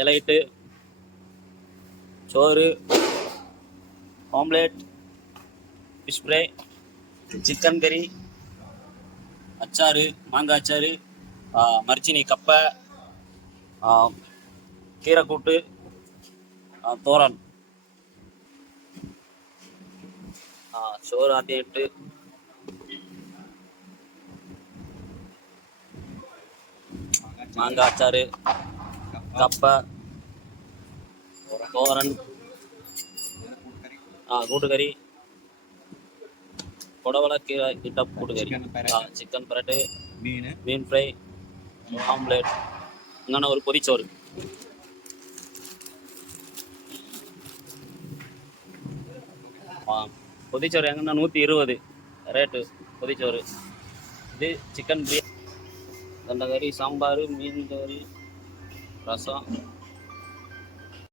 இலையிட்டு சோறு, omelette, fish fry, chicken கறி, அச்சாறு, மாங்காய் அச்சாறு, மரிச்சினி கப்பை, கீரைக்கூட்டு, தோரன், சோறு ஆட்டிட்டு மாங்காய் அச்சாறு, கப்பை, தோரன், கூட்டுக்கறி, கொடவளை கீரை கிட்ட கூட்டுக்கறி, சிக்கன் பரட்டு, மீன் ஃப்ரை, ஆம்லேட், இன்னொன்று ஒரு பொரிச்சோறு. பொதிச்சோறு எங்கன்னா 120 ரேட்டு பொதிச்சோறு. இது சிக்கன் பிரியாணி, தண்டை கறி, சாம்பார், மீன் கறி, ரசம்,